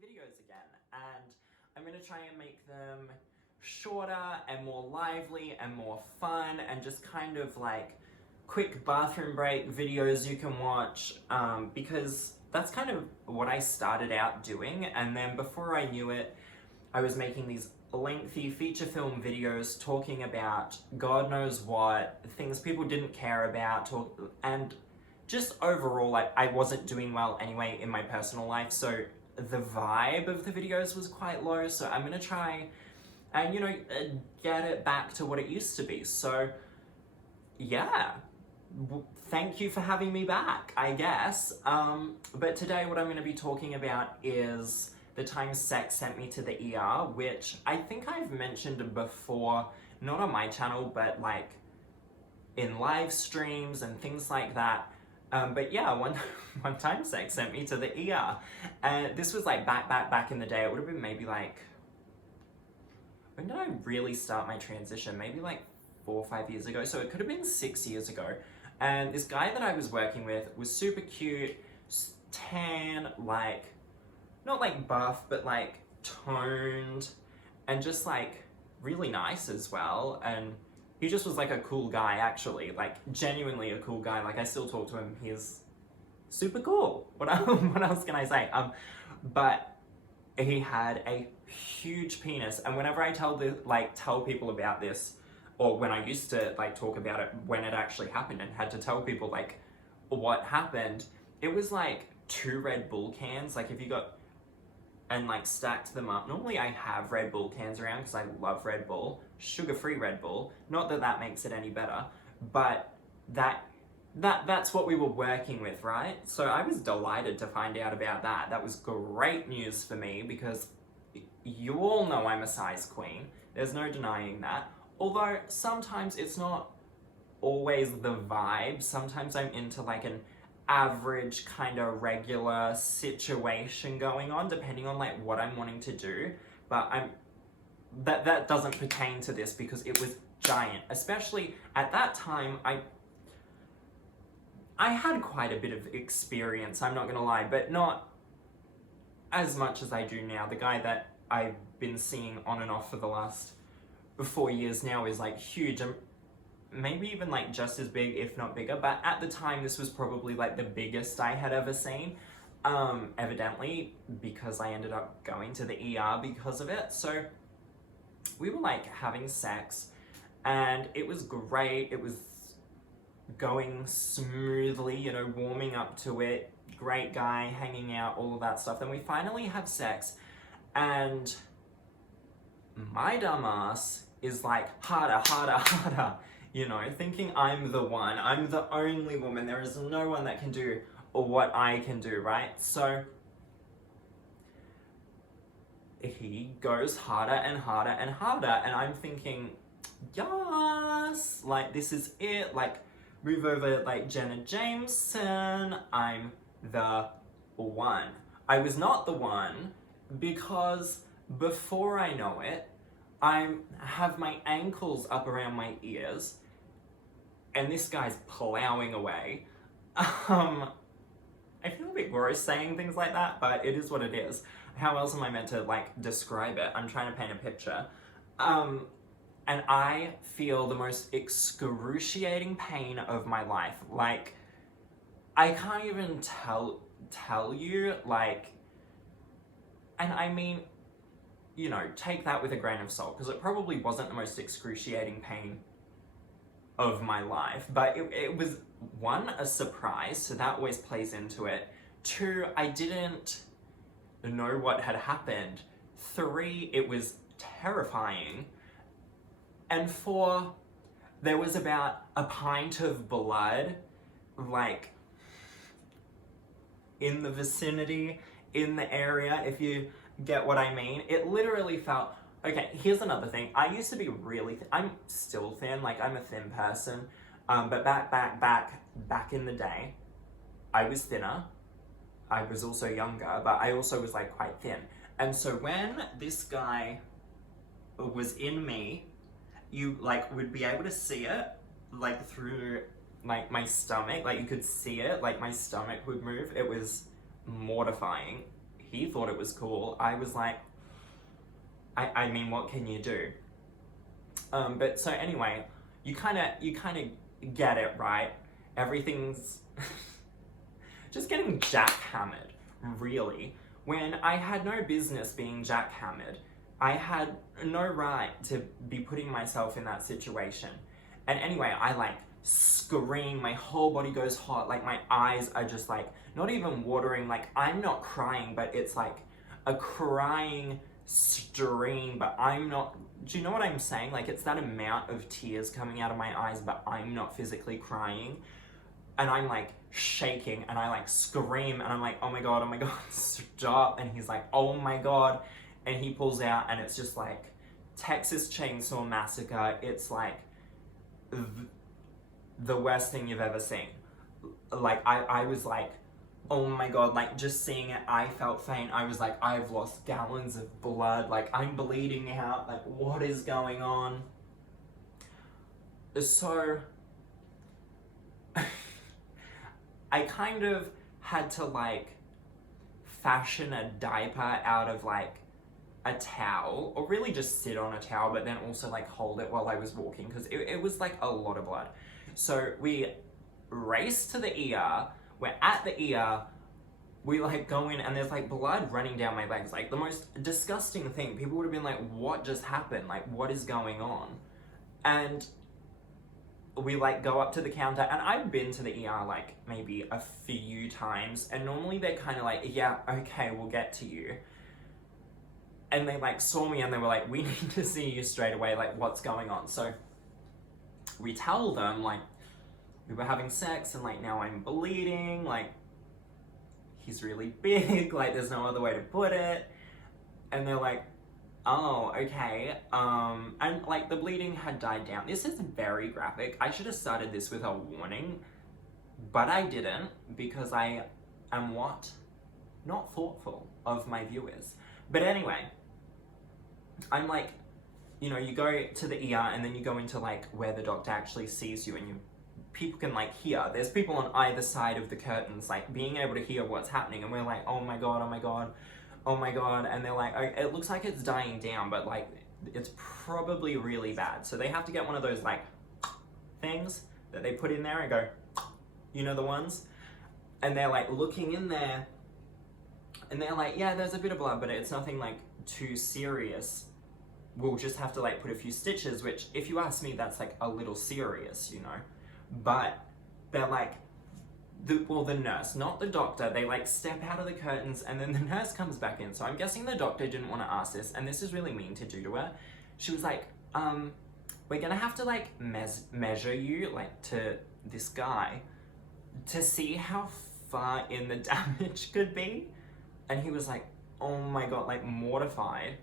videos again, and I'm going to try and make them shorter and more lively and more fun and just kind of like quick bathroom break videos you can watch, because that's kind of what I started out doing, and then before I knew it, I was making these lengthy feature film videos talking about God knows what, things people didn't care about, and just overall, like, I wasn't doing well anyway in my personal life, so the vibe of the videos was quite low, so I'm gonna try and, you know, get it back to what it used to be. So, yeah. Thank you for having me back, I guess. But today what I'm going to be talking about is the time sex sent me to the ER, which I think I've mentioned before, not on my channel, but like in live streams and things like that. But yeah, one time sex sent me to the ER. And this was like back in the day. It would have been maybe like, when did I really start my transition? Maybe like 4 or 5 years ago. So it could have been 6 years ago. And this guy that I was working with was super cute, tan, like, not like buff, but like toned, and just like really nice as well. And he just was like a cool guy, actually, like genuinely a cool guy. Like, I still talk to him. He's super cool. What else can I say? But he had a huge penis, and whenever I tell people about this, or when I used to like talk about it when it actually happened and had to tell people like what happened, it was like 2 Red Bull cans, like if you got and like stacked them up. Normally I have Red Bull cans around because I love Red Bull, sugar-free Red Bull. Not that that makes it any better, but that's what we were working with, right? So I was delighted to find out about that. That was great news for me because you all know I'm a size queen. There's no denying that. Although sometimes it's not always the vibe. Sometimes I'm into like an average kind of regular situation going on, depending on like what I'm wanting to do. But that doesn't pertain to this because it was giant. Especially at that time, I had quite a bit of experience, I'm not gonna lie, but not as much as I do now. The guy that I've been seeing on and off for the last 4 years now is like huge, and maybe even like just as big, if not bigger, but at the time this was probably like the biggest I had ever seen, evidently, because I ended up going to the ER because of it. So we were like having sex and it was great, it was going smoothly, you know, warming up to it, great guy, hanging out, all of that stuff. Then we finally have sex and my dumb ass is like, harder, you know, thinking I'm the one, I'm the only woman, there is no one that can do what I can do, right? So he goes harder and harder and harder, and I'm thinking, yes, like this is it, like move over like Jenna Jameson, I'm the one. I was not the one because before I know it, I have my ankles up around my ears and this guy's plowing away. I feel a bit gross saying things like that, but it is what it is. How else am I meant to like describe it? I'm trying to paint a picture. And I feel the most excruciating pain of my life. Like, I can't even tell you, like, and I mean, you know, take that with a grain of salt, because it probably wasn't the most excruciating pain of my life, but it was, 1, a surprise, so that always plays into it. 2, I didn't know what had happened. 3, it was terrifying. And 4, there was about a pint of blood, like, in the vicinity, in the area, if you get what I mean. It literally felt, okay, here's another thing. I used to be really thin. I'm still thin, like I'm a thin person, but back in the day, I was thinner. I was also younger, but I also was like quite thin. And so when this guy was in me, you like would be able to see it like through like my stomach, like you could see it, like my stomach would move. It was mortifying. he thought it was cool. I was like, I mean, what can you do? But so anyway, you kind of get it, right? Everything's just getting jackhammered, really. When I had no business being jackhammered, I had no right to be putting myself in that situation. And anyway, I like scream, my whole body goes hot, like my eyes are just like, not even watering, like I'm not crying, but it's like a crying stream, but I'm not, do you know what I'm saying? Like it's that amount of tears coming out of my eyes, but I'm not physically crying. And I'm like shaking and I like scream and I'm like, oh my god, stop. And he's like, oh my god. And he pulls out and it's just like Texas Chainsaw Massacre. It's like the worst thing you've ever seen. Like I was like, oh my god, like just seeing it, I felt faint. I was like, I've lost gallons of blood, like I'm bleeding out, like what is going on? So I kind of had to like fashion a diaper out of like a towel, or really just sit on a towel, but then also like hold it while I was walking, because it was like a lot of blood. So we race to the ER, we're at the ER, we like go in and there's like blood running down my legs, like the most disgusting thing. People would have been like, what just happened? Like, what is going on? And we like go up to the counter, and I've been to the ER like maybe a few times, and normally they're kind of like, yeah, okay, we'll get to you. And they like saw me and they were like, we need to see you straight away, like what's going on? So we tell them like we were having sex and like now I'm bleeding, like he's really big, like there's no other way to put it. And they're like, oh, okay. And like the bleeding had died down. This is very graphic. I should have started this with a warning, but I didn't, because I am what? Not thoughtful of my viewers. But anyway, I'm like, you know, you go to the ER and then you go into like where the doctor actually sees you, and people can like hear. There's people on either side of the curtains, like being able to hear what's happening, and we're like, oh my god, oh my god, oh my god. And they're like, oh, it looks like it's dying down, but like it's probably really bad. So they have to get one of those like things that they put in there and go, you know, the ones. And they're like looking in there, and they're like, yeah, there's a bit of blood, but it's nothing like too serious. We'll just have to like put a few stitches, which if you ask me, that's like a little serious, you know. But they're like, the nurse, not the doctor, they like step out of the curtains and then the nurse comes back in. So I'm guessing the doctor didn't want to ask this, and this is really mean to do to her. She was like, we're gonna have to like measure you like to this guy to see how far in the damage could be. And he was like, oh my god, like mortified.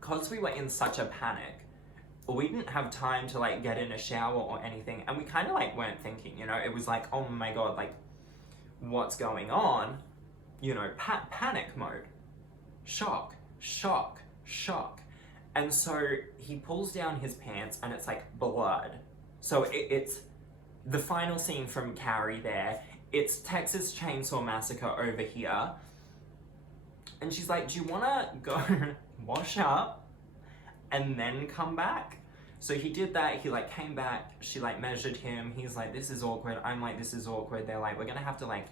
Because we were in such a panic, we didn't have time to like get in a shower or anything, and we kind of like weren't thinking, you know. It was like, oh my god, like what's going on, you know, panic mode, shock. And so he pulls down his pants and it's like blood. So it's the final scene from Carrie there. It's Texas Chainsaw Massacre over here. And she's like, do you want to go wash up and then come back? So he did that. He like came back. She like measured him. He's like, this is awkward. I'm like, this is awkward. They're like, we're going to have to like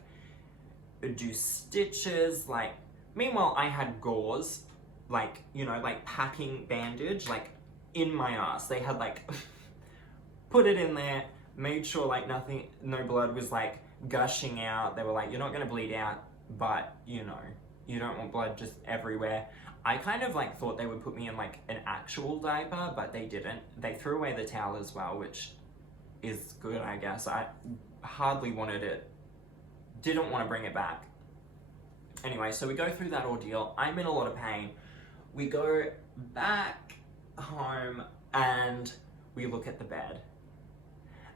do stitches. Like, meanwhile, I had gauze, like, you know, like packing bandage, like in my ass. They had like put it in there, made sure like nothing, no blood was like gushing out. They were like, you're not going to bleed out, but you know, you don't want blood just everywhere. I kind of like thought they would put me in like an actual diaper, but they didn't. They threw away the towel as well, which is good, I guess. I hardly wanted it, didn't want to bring it back. Anyway, so we go through that ordeal. I'm in a lot of pain. We go back home and we look at the bed.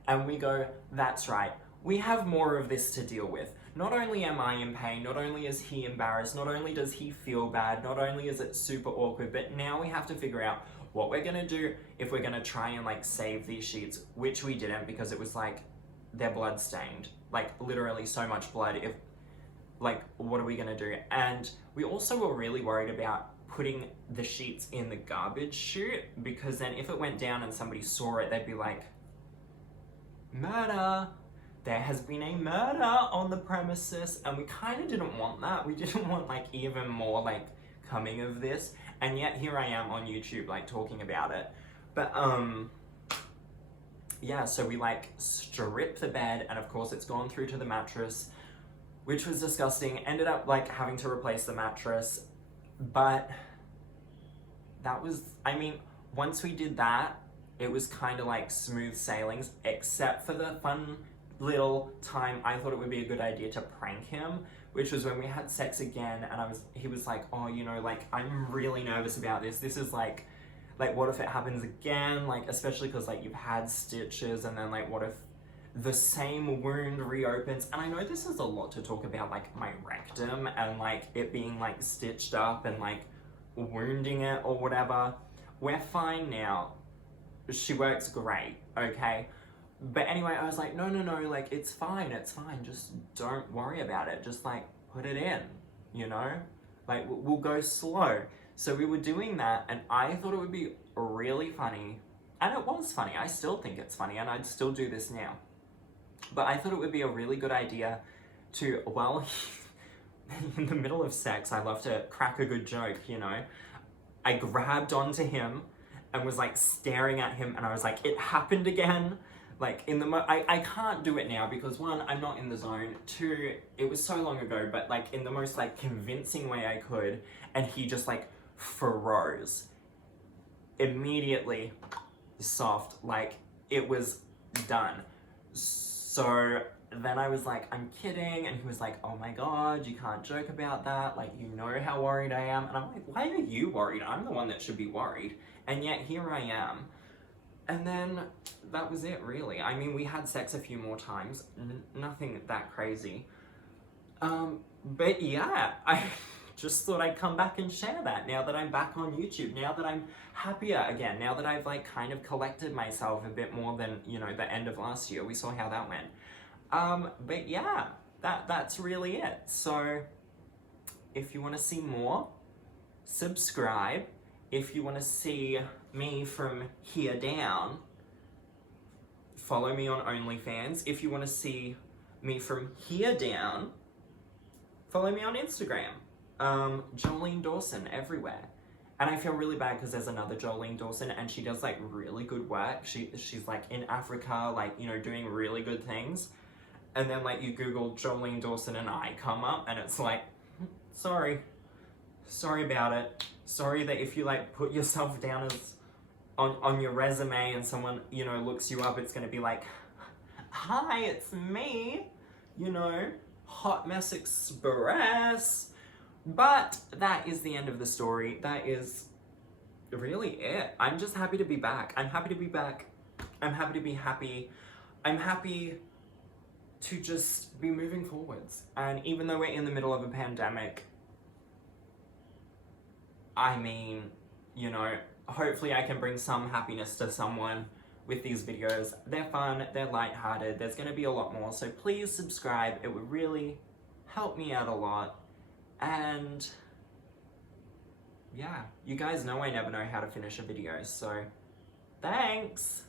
And we go, that's right, we have more of this to deal with. Not only am I in pain, not only is he embarrassed, not only does he feel bad, not only is it super awkward, but now we have to figure out what we're gonna do if we're gonna try and like save these sheets, which we didn't, because it was like, they're blood stained. Like literally so much blood. If Like, what are we gonna do? And we also were really worried about putting the sheets in the garbage chute, because then if it went down and somebody saw it, they'd be like, murder! There has been a murder on the premises, and we kind of didn't want that. We didn't want like even more like coming of this, and yet here I am on YouTube like talking about it. But yeah, so we like stripped the bed, and of course it's gone through to the mattress, which was disgusting. Ended up like having to replace the mattress, but that was, I mean, once we did that, it was kind of like smooth sailings, except for the fun little time I thought it would be a good idea to prank him, which was when we had sex again, and he was like, oh, you know, like, I'm really nervous about this. This is like, what if it happens again? Like, especially because like you've had stitches, and then like, what if the same wound reopens? And I know this is a lot to talk about, like my rectum and like it being like stitched up and like wounding it or whatever. We're fine now. She works great, okay? But anyway, I was like, no, like, it's fine, just don't worry about it, just like, put it in, you know? Like, we'll go slow. So we were doing that, and I thought it would be really funny, and it was funny, I still think it's funny, and I'd still do this now. But I thought it would be a really good idea to, well, in the middle of sex, I love to crack a good joke, you know? I grabbed onto him and was like staring at him, and I was like, it happened again. Like in the I can't do it now because one, I'm not in the zone. Two, it was so long ago, but like in the most like convincing way I could, and he just like froze. Immediately soft, like it was done. So then I was like, I'm kidding, and he was like, oh my god, you can't joke about that, like, you know how worried I am. And I'm like, why are you worried? I'm the one that should be worried. And yet here I am. And then that was it, really. I mean, we had sex a few more times, nothing that crazy. But yeah, I just thought I'd come back and share that now that I'm back on YouTube, now that I'm happier again, now that I've like kind of collected myself a bit more than, you know, the end of last year. We saw how that went. But yeah, that's really it. So if you want to see more, subscribe. If you want to see me from here down, follow me on OnlyFans. If you want to see me from here down, follow me on Instagram. Jolene Dawson everywhere. And I feel really bad because there's another Jolene Dawson, and she does like really good work. She's like in Africa, like, you know, doing really good things. And then like you Google Jolene Dawson and I come up, and it's like, sorry about it. Sorry that if you like put yourself down as on your resume and someone, you know, looks you up, it's gonna be like, hi, it's me, you know, Hot Mess Express. But that is the end of the story. That is really it. I'm just happy to be back. I'm happy to be back. I'm happy to be happy. I'm happy to just be moving forwards. And even though we're in the middle of a pandemic, I mean, you know, hopefully I can bring some happiness to someone with these videos. They're fun, they're lighthearted, there's gonna be a lot more, so please subscribe. It would really help me out a lot. And yeah, you guys know I never know how to finish a video, so thanks!